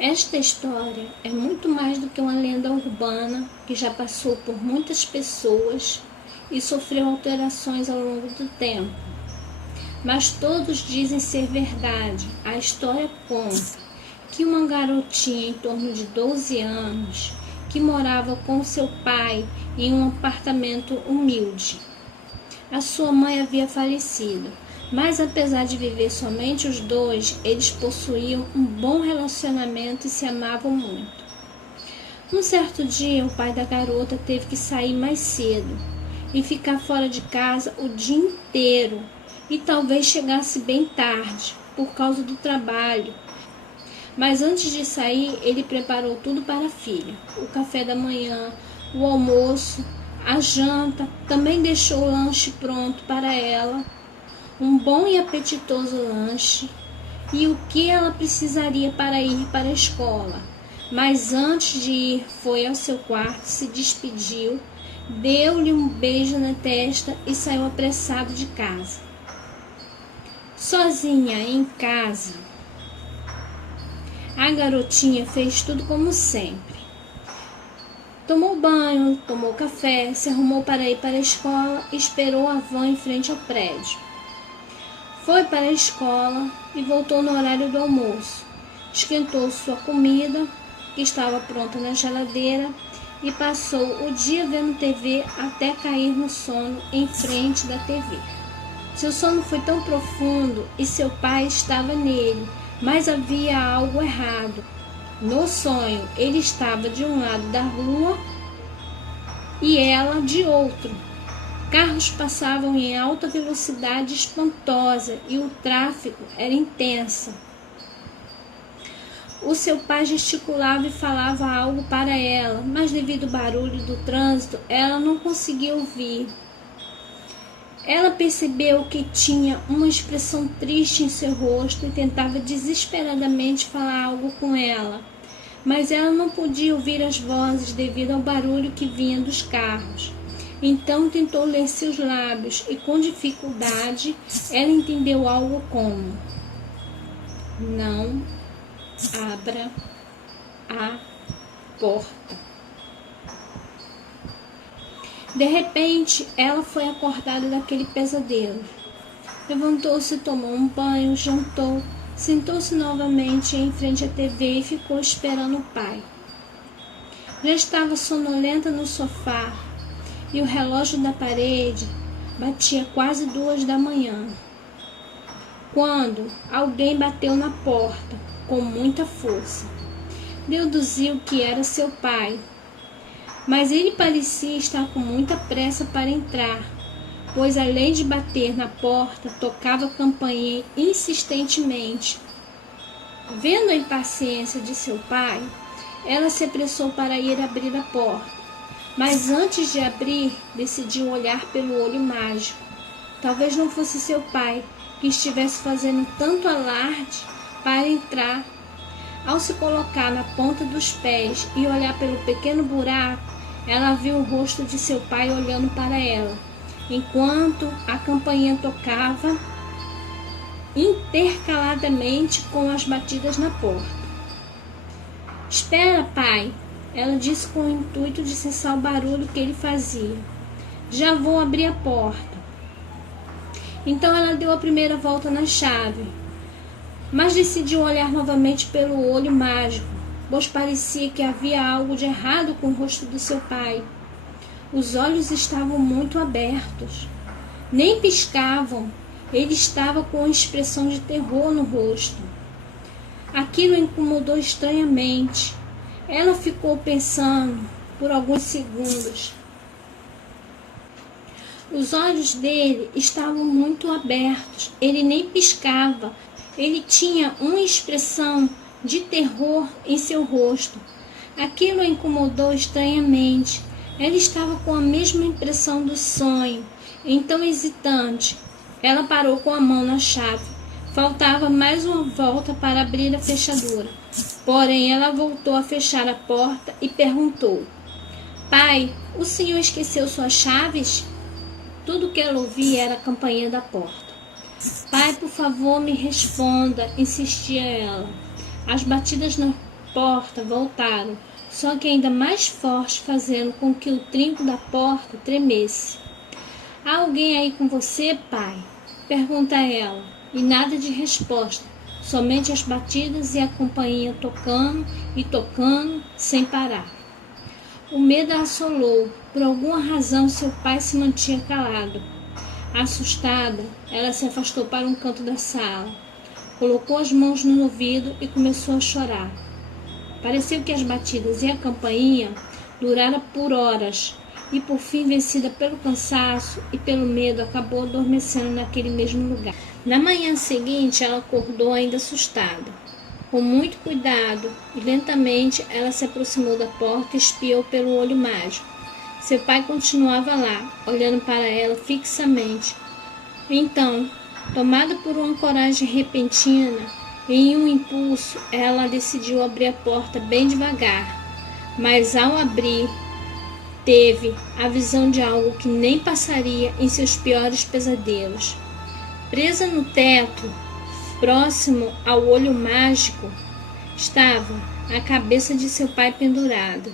Esta história é muito mais do que uma lenda urbana que já passou por muitas pessoas e sofreu alterações ao longo do tempo. Mas todos dizem ser verdade. A história conta que uma garotinha em torno de 12 anos que morava com seu pai em um apartamento humilde. A sua mãe havia falecido, mas apesar de viver somente os dois, eles possuíam um bom relacionamento e se amavam muito. Um certo dia, o pai da garota teve que sair mais cedo e ficar fora de casa o dia inteiro, e talvez chegasse bem tarde, por causa do trabalho. Mas antes de sair, ele preparou tudo para a filha: o café da manhã, o almoço, a janta, também deixou o lanche pronto para ela, um bom e apetitoso lanche, e o que ela precisaria para ir para a escola. Mas antes de ir, foi ao seu quarto, se despediu, deu-lhe um beijo na testa e saiu apressado de casa. Sozinha em casa, a garotinha fez tudo como sempre. Tomou banho, tomou café, se arrumou para ir para a escola e esperou a van em frente ao prédio. Foi para a escola e voltou no horário do almoço. Esquentou sua comida, que estava pronta na geladeira, e passou o dia vendo TV até cair no sono em frente da TV. Seu sono foi tão profundo e seu pai estava nele, mas havia algo errado. No sonho, ele estava de um lado da rua e ela de outro. Carros passavam em alta velocidade espantosa e o tráfego era intenso. O seu pai gesticulava e falava algo para ela, mas devido ao barulho do trânsito, ela não conseguia ouvir. Ela percebeu que tinha uma expressão triste em seu rosto e tentava desesperadamente falar algo com ela, mas ela não podia ouvir as vozes devido ao barulho que vinha dos carros. Então tentou ler seus lábios e, com dificuldade, ela entendeu algo como: não abra a porta. De repente, ela foi acordada daquele pesadelo. Levantou-se, tomou um banho, jantou, sentou-se novamente em frente à TV e ficou esperando o pai. Já estava sonolenta no sofá e o relógio da parede batia quase 2 da manhã, quando alguém bateu na porta com muita força. Deduziu que era seu pai, mas ele parecia estar com muita pressa para entrar, pois além de bater na porta, tocava a campainha insistentemente. Vendo a impaciência de seu pai, ela se apressou para ir abrir a porta, mas antes de abrir, decidiu olhar pelo olho mágico. Talvez não fosse seu pai que estivesse fazendo tanto alarde para entrar. Ao se colocar na ponta dos pés e olhar pelo pequeno buraco, ela viu o rosto de seu pai olhando para ela, enquanto a campainha tocava intercaladamente com as batidas na porta. "Espera, pai", ela disse com o intuito de cessar o barulho que ele fazia. "Já vou abrir a porta." Então ela deu a primeira volta na chave, mas decidiu olhar novamente pelo olho mágico, pois parecia que havia algo de errado com o rosto do seu pai. Os olhos estavam muito abertos, nem piscavam. Ele estava com uma expressão de terror no rosto. Aquilo a incomodou estranhamente. Ela ficou pensando por alguns segundos. Os olhos dele estavam muito abertos, ele nem piscava. Ele tinha uma expressão de terror em seu rosto. Aquilo a incomodou estranhamente. Ela estava com a mesma impressão do sonho. Então, hesitante, ela parou com a mão na chave. Faltava mais uma volta para abrir a fechadura. Porém, ela voltou a fechar a porta e perguntou: "Pai, o senhor esqueceu suas chaves?" Tudo que ela ouvia era a campainha da porta. "Pai, por favor, me responda", insistia ela. As batidas na porta voltaram, só que ainda mais forte, fazendo com que o trinco da porta tremesse. Há alguém aí com você, pai? Pergunta ela, e nada de resposta, somente as batidas e a campainha tocando e tocando sem parar. O medo a assolou. Por alguma razão, seu pai se mantinha calado. Assustada, ela se afastou para um canto da sala, colocou as mãos no ouvido e começou a chorar. Pareceu que as batidas e a campainha duraram por horas e, por fim, vencida pelo cansaço e pelo medo, acabou adormecendo naquele mesmo lugar. Na manhã seguinte, ela acordou ainda assustada. Com muito cuidado e lentamente, ela se aproximou da porta e espiou pelo olho mágico. Seu pai continuava lá, olhando para ela fixamente. Então, tomada por uma coragem repentina, em um impulso, ela decidiu abrir a porta bem devagar, mas ao abrir, teve a visão de algo que nem passaria em seus piores pesadelos. Presa no teto, próximo ao olho mágico, estava a cabeça de seu pai pendurada,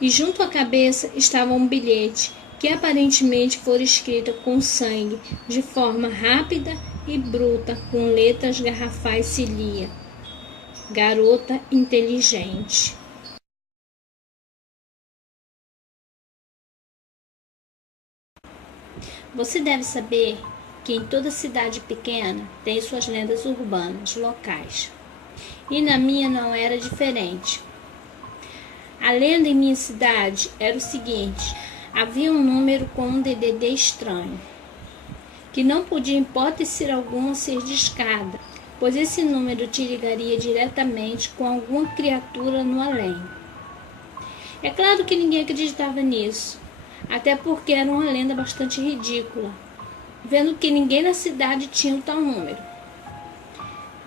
e junto à cabeça estava um bilhete que aparentemente fora escrito com sangue, de forma rápida e bruta, com letras garrafais se lia: Garota inteligente. Você deve saber que em toda cidade pequena tem suas lendas urbanas locais. E na minha não era diferente. A lenda em minha cidade era o seguinte: havia um número com um DDD estranho, que não podia em hipótese alguma ser discada, pois esse número te ligaria diretamente com alguma criatura no além. É claro que ninguém acreditava nisso, até porque era uma lenda bastante ridícula, vendo que ninguém na cidade tinha o tal número.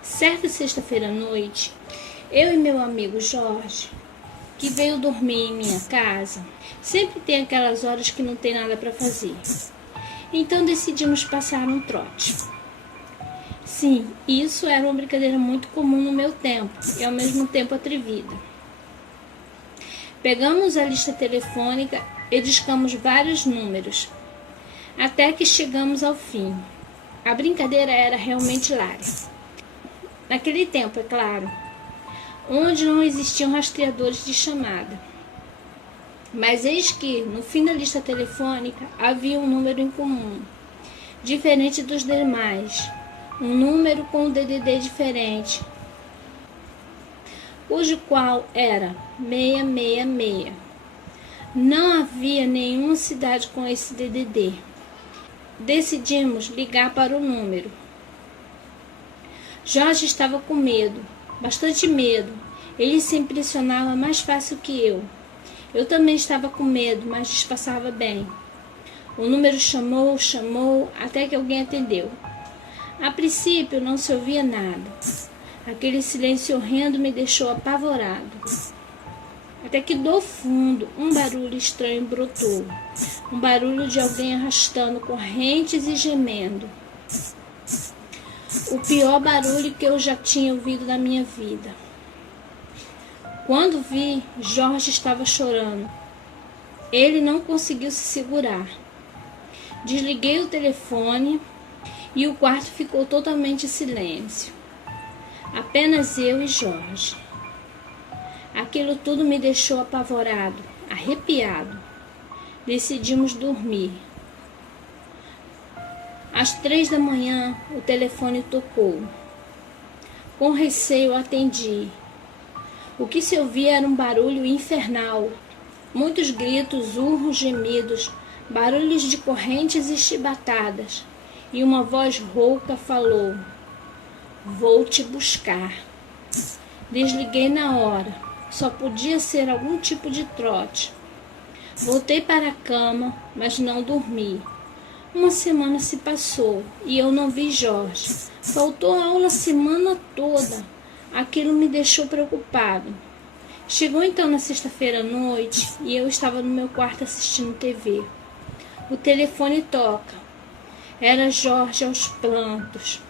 Certa sexta-feira à noite, eu e meu amigo Jorge, que veio dormir em minha casa, sempre tem aquelas horas que não tem nada para fazer. Então decidimos passar um trote. Sim, isso era uma brincadeira muito comum no meu tempo e ao mesmo tempo atrevida. Pegamos a lista telefônica e discamos vários números, até que chegamos ao fim. A brincadeira era realmente hilária. Naquele tempo, é claro, onde não existiam rastreadores de chamada. Mas eis que, no fim da lista telefônica, havia um número em comum, diferente dos demais, um número com um DDD diferente, cujo qual era 666. Não havia nenhuma cidade com esse DDD. Decidimos ligar para o número. Jorge estava com medo, bastante medo. Ele se impressionava mais fácil que eu. Eu também estava com medo, mas disfarçava bem. O número chamou, até que alguém atendeu. A princípio não se ouvia nada. Aquele silêncio horrendo me deixou apavorado. Até que do fundo um barulho estranho brotou. Um barulho de alguém arrastando correntes e gemendo. O pior barulho que eu já tinha ouvido na minha vida. Quando vi, Jorge estava chorando. Ele não conseguiu se segurar. Desliguei o telefone e o quarto ficou totalmente em silêncio. Apenas eu e Jorge. Aquilo tudo me deixou apavorado, arrepiado. Decidimos dormir. Às 3 da manhã, o telefone tocou. Com receio, atendi. O que se ouvia era um barulho infernal. Muitos gritos, urros, gemidos, barulhos de correntes e chibatadas. E uma voz rouca falou: "Vou te buscar." Desliguei na hora. Só podia ser algum tipo de trote. Voltei para a cama, mas não dormi. Uma semana se passou e eu não vi Jorge. Faltou a aula a semana toda. Aquilo me deixou preocupado. Chegou então na sexta-feira à noite e eu estava no meu quarto assistindo TV. O telefone toca. Era Jorge aos prantos.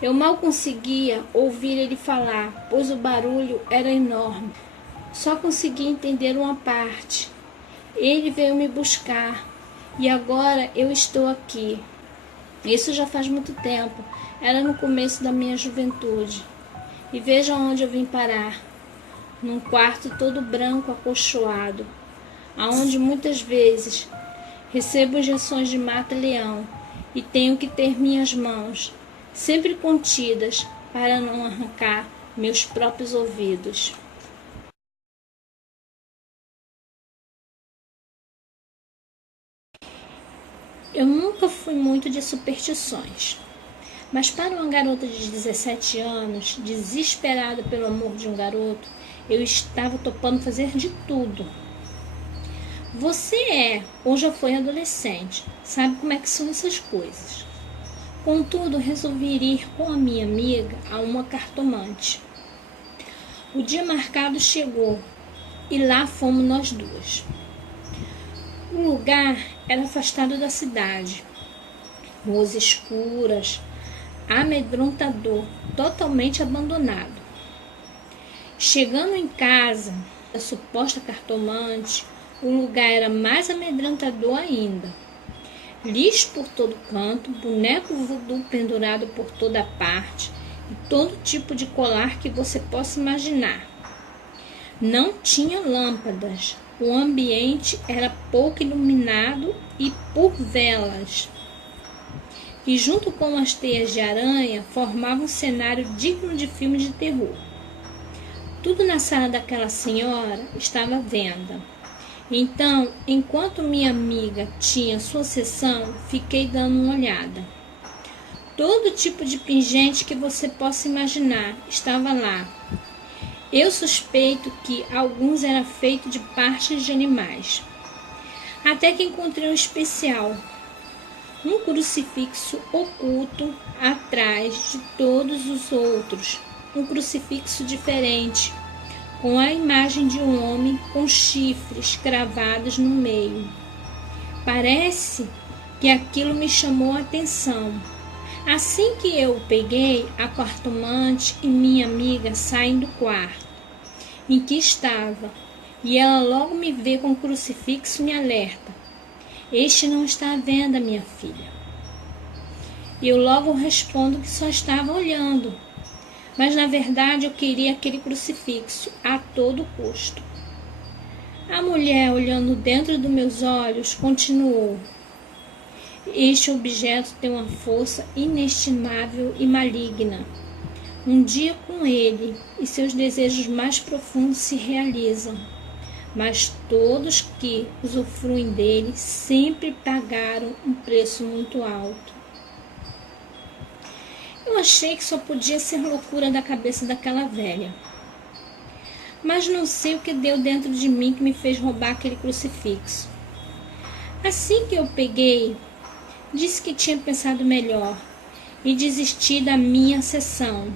Eu mal conseguia ouvir ele falar, pois o barulho era enorme. Só conseguia entender uma parte. Ele veio me buscar e agora eu estou aqui. Isso já faz muito tempo. Era no começo da minha juventude. E veja onde eu vim parar. Num quarto todo branco acolchoado, aonde muitas vezes recebo injeções de mata-leão e tenho que ter minhas mãos sempre contidas para não arrancar meus próprios ouvidos. Eu nunca fui muito de superstições, mas para uma garota de 17 anos, desesperada pelo amor de um garoto, eu estava topando fazer de tudo. Você é ou já foi adolescente, sabe como é que são essas coisas. Contudo, resolvi ir com a minha amiga a uma cartomante. O dia marcado chegou e lá fomos nós duas. O lugar era afastado da cidade, ruas escuras, amedrontador, totalmente abandonado. Chegando em casa da suposta cartomante, o lugar era mais amedrontador ainda. Lixo por todo canto, boneco voodoo pendurado por toda parte e todo tipo de colar que você possa imaginar. Não tinha lâmpadas, o ambiente era pouco iluminado e por velas. E junto com as teias de aranha formava um cenário digno de filme de terror. Tudo na sala daquela senhora estava à venda. Então, enquanto minha amiga tinha sua sessão, fiquei dando uma olhada. Todo tipo de pingente que você possa imaginar estava lá. Eu suspeito que alguns eram feitos de partes de animais. Até que encontrei um especial. Um crucifixo oculto atrás de todos os outros. Um crucifixo diferente, com a imagem de um homem com chifres cravados no meio. Parece que aquilo me chamou a atenção. Assim que eu o peguei, a cartomante e minha amiga saem do quarto em que estava, e ela logo me vê com o crucifixo e me alerta. Este não está à venda, minha filha. Eu logo respondo que só estava olhando, mas na verdade eu queria aquele crucifixo a todo custo. A mulher, olhando dentro dos meus olhos, continuou. Este objeto tem uma força inestimável e maligna. Um dia com ele e seus desejos mais profundos se realizam, mas todos que usufruem dele sempre pagaram um preço muito alto. Eu achei que só podia ser loucura da cabeça daquela velha. Mas não sei o que deu dentro de mim que me fez roubar aquele crucifixo. Assim que eu peguei, disse que tinha pensado melhor e desisti da minha sessão.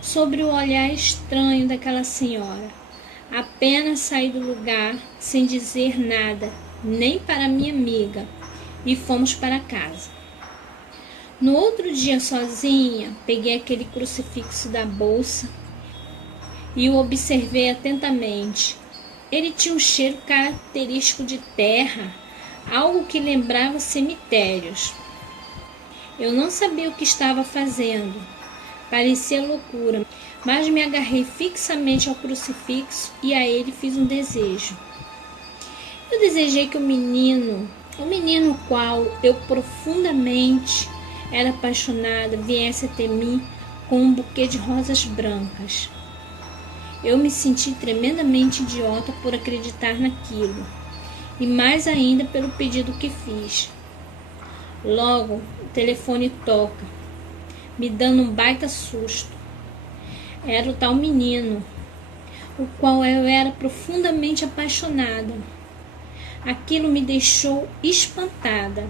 Sobre o olhar estranho daquela senhora, apenas saí do lugar sem dizer nada, nem para minha amiga, e fomos para casa. No outro dia, sozinha, peguei aquele crucifixo da bolsa e o observei atentamente. Ele tinha um cheiro característico de terra, algo que lembrava cemitérios. Eu não sabia o que estava fazendo, parecia loucura, mas me agarrei fixamente ao crucifixo e a ele fiz um desejo. Eu desejei que o menino qual eu profundamente era apaixonada, viesse até mim com um buquê de rosas brancas. Eu me senti tremendamente idiota por acreditar naquilo, e mais ainda pelo pedido que fiz. Logo, o telefone toca, me dando um baita susto. Era o tal menino, o qual eu era profundamente apaixonada. Aquilo me deixou espantada,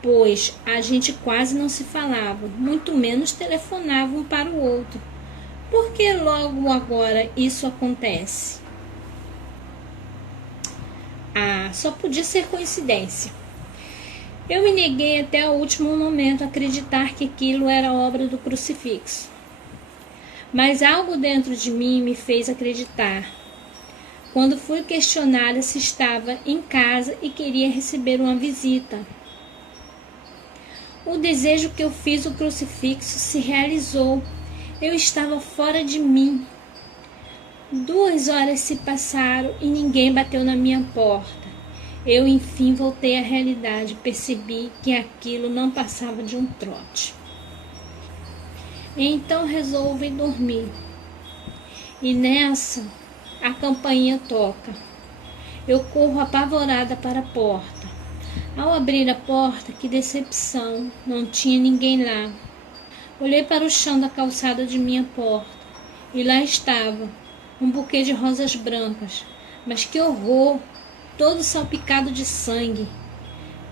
pois a gente quase não se falava, muito menos telefonava um para o outro. Por que logo agora isso acontece? Só podia ser coincidência. Eu me neguei até o último momento a acreditar que aquilo era obra do crucifixo. Mas algo dentro de mim me fez acreditar. Quando fui questionada se estava em casa e queria receber uma visita. O desejo que eu fiz o crucifixo se realizou. Eu estava fora de mim. 2 horas se passaram e ninguém bateu na minha porta. Eu, enfim, voltei à realidade e percebi que aquilo não passava de um trote. Então resolvi dormir. E nessa, a campainha toca. Eu corro apavorada para a porta. Ao abrir a porta, que decepção, não tinha ninguém lá. Olhei para o chão da calçada de minha porta e lá estava, um buquê de rosas brancas. Mas que horror! Todo salpicado de sangue.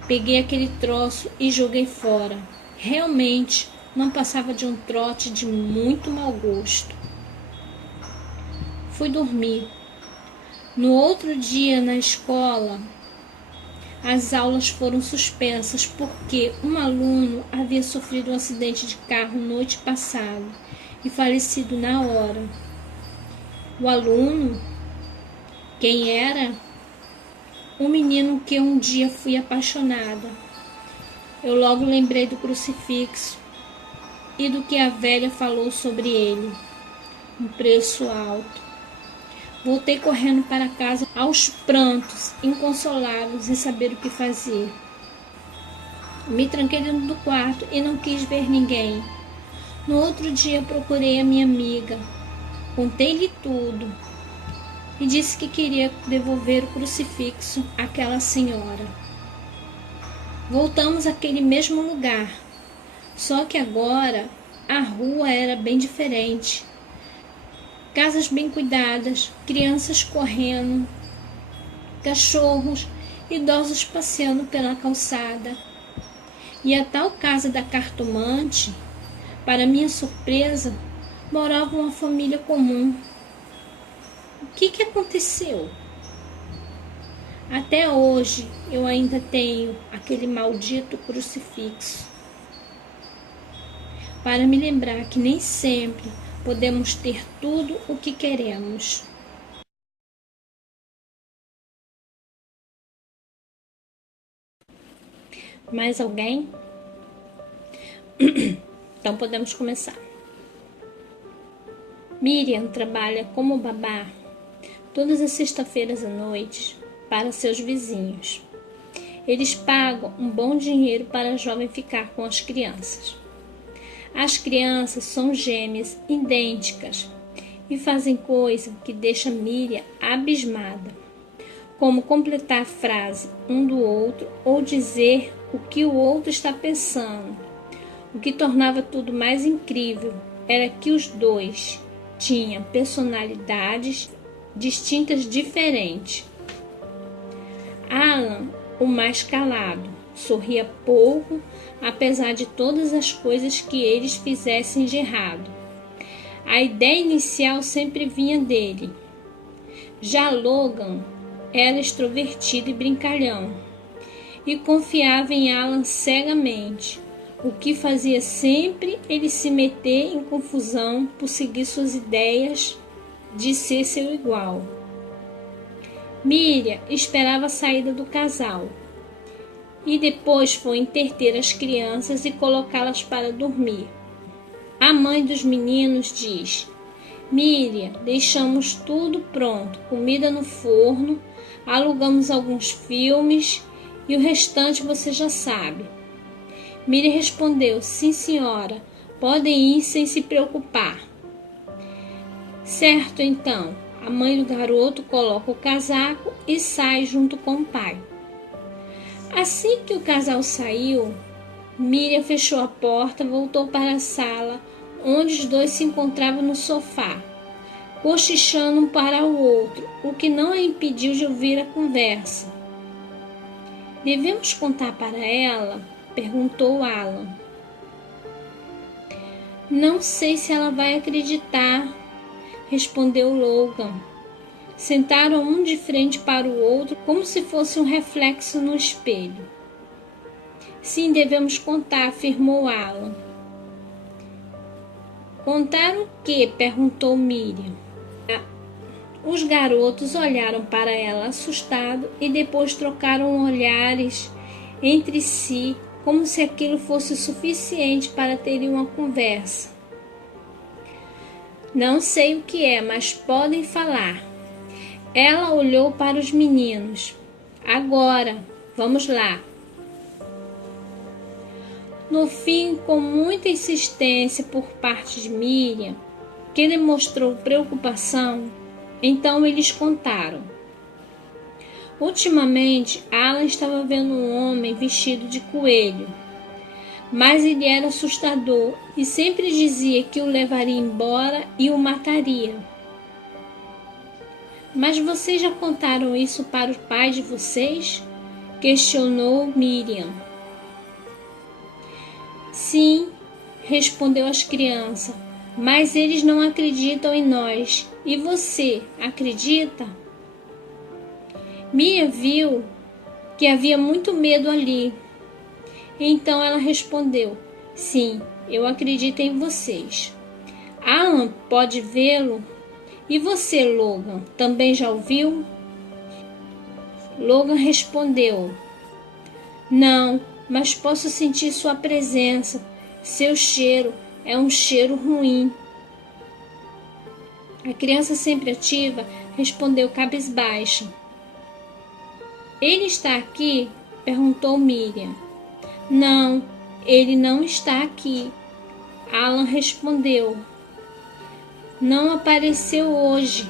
Peguei aquele troço e joguei fora. Realmente não passava de um trote de muito mau gosto. Fui dormir. No outro dia, na escola, as aulas foram suspensas porque um aluno havia sofrido um acidente de carro noite passada e falecido na hora. O aluno, quem era? Um menino que um dia fui apaixonada. Eu logo lembrei do crucifixo e do que a velha falou sobre ele. Um preço alto. Voltei correndo para casa aos prantos, inconsolável, sem saber o que fazer. Me tranquei dentro do quarto e não quis ver ninguém. No outro dia procurei a minha amiga. Contei-lhe tudo. E disse que queria devolver o crucifixo àquela senhora. Voltamos àquele mesmo lugar, só que agora a rua era bem diferente. Casas bem cuidadas, crianças correndo, cachorros, idosos passeando pela calçada. E a tal casa da cartomante, para minha surpresa, morava uma família comum. O que aconteceu? Até hoje eu ainda tenho aquele maldito crucifixo para me lembrar que nem sempre podemos ter tudo o que queremos. Mais alguém? Então podemos começar. Miriam trabalha como babá todas as sextas-feiras à noite para seus vizinhos. Eles pagam um bom dinheiro para a jovem ficar com as crianças. As crianças são gêmeas idênticas e fazem coisa que deixa Miriam abismada, como completar a frase um do outro ou dizer o que o outro está pensando. O que tornava tudo mais incrível era que os dois tinham personalidades distintas diferentes. Alan, o mais calado, sorria pouco, apesar de todas as coisas que eles fizessem de errado. A ideia inicial sempre vinha dele. Já Logan era extrovertido e brincalhão, e confiava em Alan cegamente, o que fazia sempre ele se meter em confusão por seguir suas ideias de ser seu igual. Miriam esperava a saída do casal e depois foi entreter as crianças e colocá-las para dormir. A mãe dos meninos diz: Miriam, deixamos tudo pronto, comida no forno, alugamos alguns filmes e o restante você já sabe. Miriam respondeu: sim, senhora, podem ir sem se preocupar. Certo, então. A mãe do garoto coloca o casaco e sai junto com o pai. Assim que o casal saiu, Miriam fechou a porta, voltou para a sala, onde os dois se encontravam no sofá, cochichando um para o outro, o que não a impediu de ouvir a conversa. Devemos contar para ela? Perguntou Alan. Não sei se ela vai acreditar, respondeu Logan. Sentaram um de frente para o outro, como se fosse um reflexo no espelho. Sim, devemos contar, afirmou Alan. Contar o quê? Perguntou Miriam. Os garotos olharam para ela assustados e depois trocaram olhares entre si, como se aquilo fosse suficiente para terem uma conversa. Não sei o que é, mas podem falar. Ela olhou para os meninos. Agora, vamos lá. No fim, com muita insistência por parte de Miriam, que demonstrou preocupação, então eles contaram. Ultimamente, Alan estava vendo um homem vestido de coelho, mas ele era assustador e sempre dizia que o levaria embora e o mataria. Mas vocês já contaram isso para o pai de vocês? Questionou Miriam. Sim, respondeu as crianças, mas eles não acreditam em nós. E você, acredita? Miriam viu que havia muito medo ali. Então ela respondeu, sim, eu acredito em vocês. Alan pode vê-lo? E você, Logan, também já o viu? Logan respondeu, não, mas posso sentir sua presença. Seu cheiro é um cheiro ruim. A criança sempre ativa respondeu cabisbaixa. Ele está aqui? Perguntou Miriam. Não, ele não está aqui. Alan respondeu. Não apareceu hoje.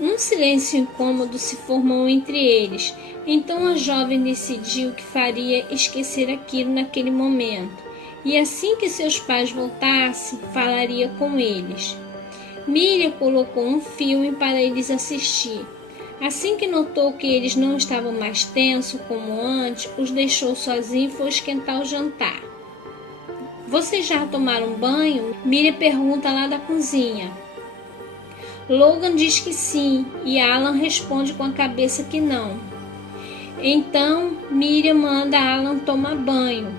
Um silêncio incômodo se formou entre eles. Então a jovem decidiu que faria esquecer aquilo naquele momento. E assim que seus pais voltassem, falaria com eles. Miriam colocou um filme para eles assistir. Assim que notou que eles não estavam mais tensos como antes, os deixou sozinhos e foi esquentar o jantar. Vocês já tomaram banho? Miriam pergunta lá da cozinha. Logan diz que sim e Alan responde com a cabeça que não. Então Miriam manda Alan tomar banho.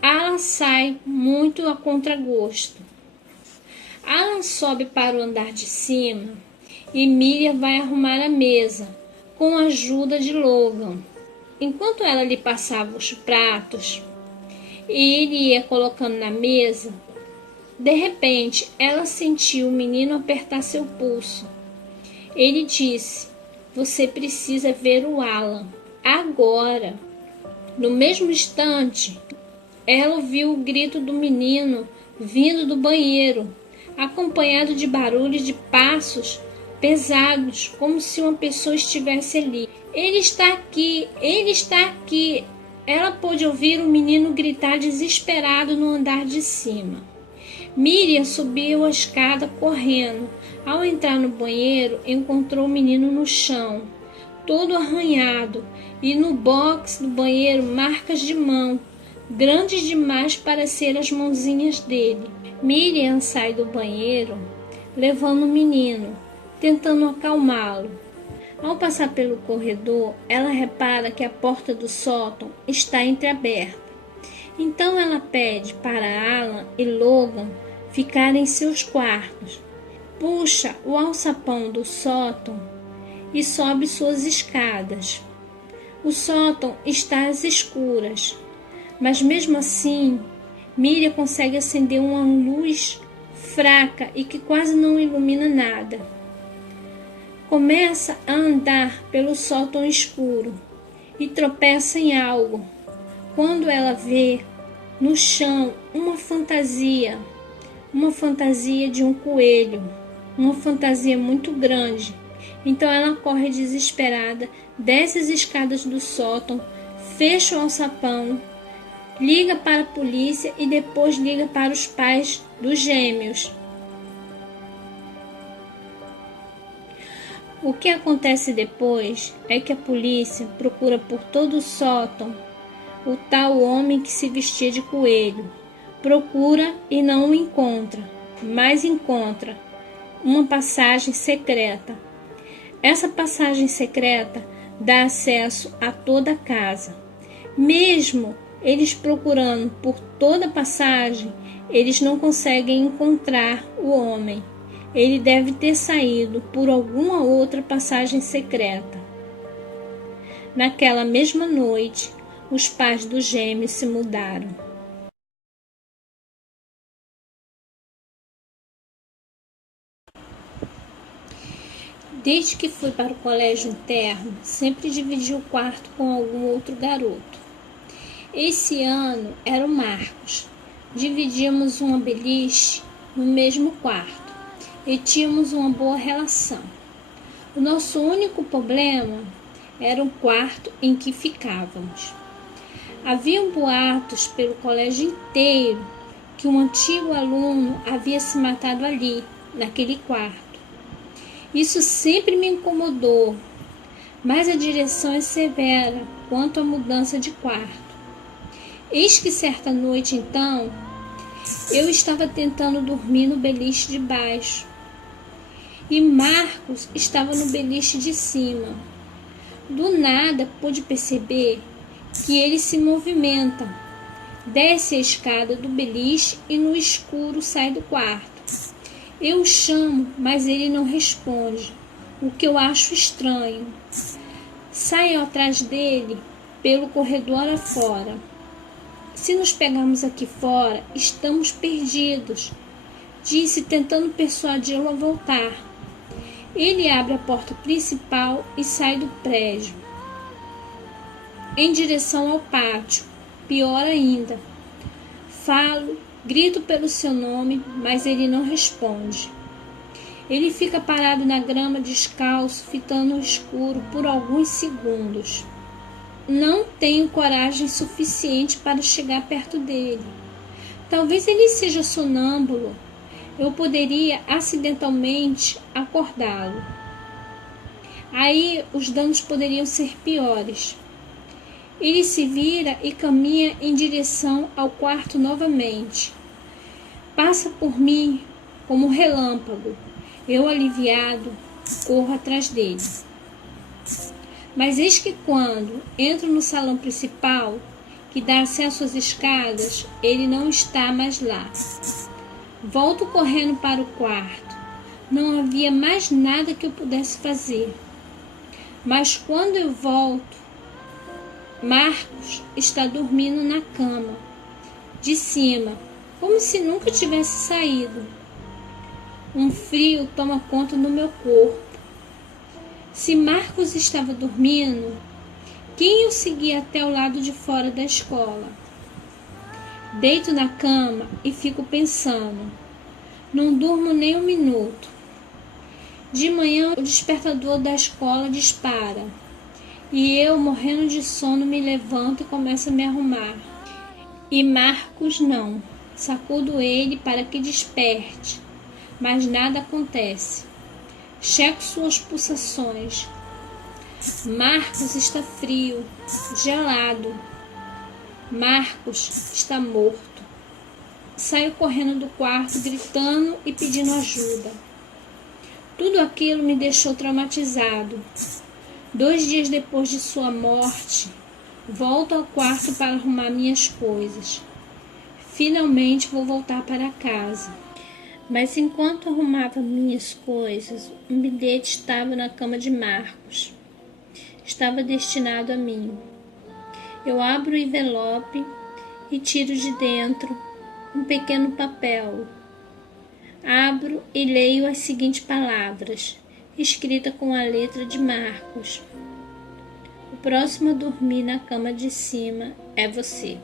Alan sai muito a contragosto. Alan sobe para o andar de cima e Miriam vai arrumar a mesa com a ajuda de Logan. Enquanto ela lhe passava os pratos e ele ia colocando na mesa, de repente ela sentiu o menino apertar seu pulso. Ele disse, você precisa ver o Alan, agora. No mesmo instante, ela ouviu o grito do menino vindo do banheiro, acompanhado de barulhos de passos pesados, como se uma pessoa estivesse ali. Ele está aqui, ele está aqui. Ela pôde ouvir o menino gritar desesperado no andar de cima. Miriam subiu a escada correndo. Ao entrar no banheiro, encontrou o menino no chão, todo arranhado, e no box do banheiro marcas de mão, grandes demais para ser as mãozinhas dele. Miriam sai do banheiro, levando o menino, tentando acalmá-lo. Ao passar pelo corredor, ela repara que a porta do sótão está entreaberta. Então ela pede para Alan e Logan ficarem em seus quartos. Puxa o alçapão do sótão e sobe suas escadas. O sótão está às escuras, mas mesmo assim, Miriam consegue acender uma luz fraca e que quase não ilumina nada. Começa a andar pelo sótão escuro e tropeça em algo. Quando ela vê no chão uma fantasia de um coelho, uma fantasia muito grande. Então ela corre desesperada, desce as escadas do sótão, fecha o alçapão, liga para a polícia e depois liga para os pais dos gêmeos. O que acontece depois é que a polícia procura por todo o sótão o tal homem que se vestia de coelho. Procura e não o encontra, mas encontra uma passagem secreta. Essa passagem secreta dá acesso a toda a casa. Mesmo eles procurando por toda a passagem, eles não conseguem encontrar o homem. Ele deve ter saído por alguma outra passagem secreta. Naquela mesma noite, os pais dos gêmeos se mudaram. Desde que fui para o colégio interno, sempre dividi o quarto com algum outro garoto. Esse ano era o Marcos. Dividíamos uma beliche no mesmo quarto e tínhamos uma boa relação. O nosso único problema era o quarto em que ficávamos. Haviam boatos pelo colégio inteiro que um antigo aluno havia se matado ali, naquele quarto. Isso sempre me incomodou, mas a direção é severa quanto à mudança de quarto. Eis que certa noite, então, eu estava tentando dormir no beliche de baixo e Marcos estava no beliche de cima. Do nada pude perceber que ele se movimenta, desce a escada do beliche e no escuro sai do quarto. Eu o chamo, mas ele não responde, o que eu acho estranho. Saio atrás dele pelo corredor afora. Se nos pegarmos aqui fora, estamos perdidos, disse, tentando persuadi-lo a voltar. Ele abre a porta principal e sai do prédio, em direção ao pátio. Pior ainda, falo, grito pelo seu nome, mas ele não responde. Ele fica parado na grama descalço, fitando o escuro por alguns segundos. Não tenho coragem suficiente para chegar perto dele. Talvez ele seja sonâmbulo. Eu poderia acidentalmente acordá-lo. Aí os danos poderiam ser piores. Ele se vira e caminha em direção ao quarto novamente. Passa por mim como um relâmpago. Eu, aliviado, corro atrás dele. Mas eis que quando entro no salão principal, que dá acesso às escadas, ele não está mais lá. Volto correndo para o quarto. Não havia mais nada que eu pudesse fazer. Mas quando eu volto, Marcos está dormindo na cama, de cima, como se nunca tivesse saído. Um frio toma conta do meu corpo. Se Marcos estava dormindo, quem o seguia até o lado de fora da escola? Deito na cama e fico pensando. Não durmo nem um minuto. De manhã, o despertador da escola dispara. E eu, morrendo de sono, me levanto e começo a me arrumar. E Marcos não. Sacudo ele para que desperte, mas nada acontece. Checo suas pulsações. Marcos está frio, gelado. Marcos está morto. Saio correndo do quarto, gritando e pedindo ajuda. Tudo aquilo me deixou traumatizado. 2 dias depois de sua morte, volto ao quarto para arrumar minhas coisas. Finalmente vou voltar para casa. Mas enquanto arrumava minhas coisas, um bilhete estava na cama de Marcos. Estava destinado a mim. Eu abro o envelope e tiro de dentro um pequeno papel. Abro e leio as seguintes palavras, escrita com a letra de Marcos. O próximo a dormir na cama de cima é você.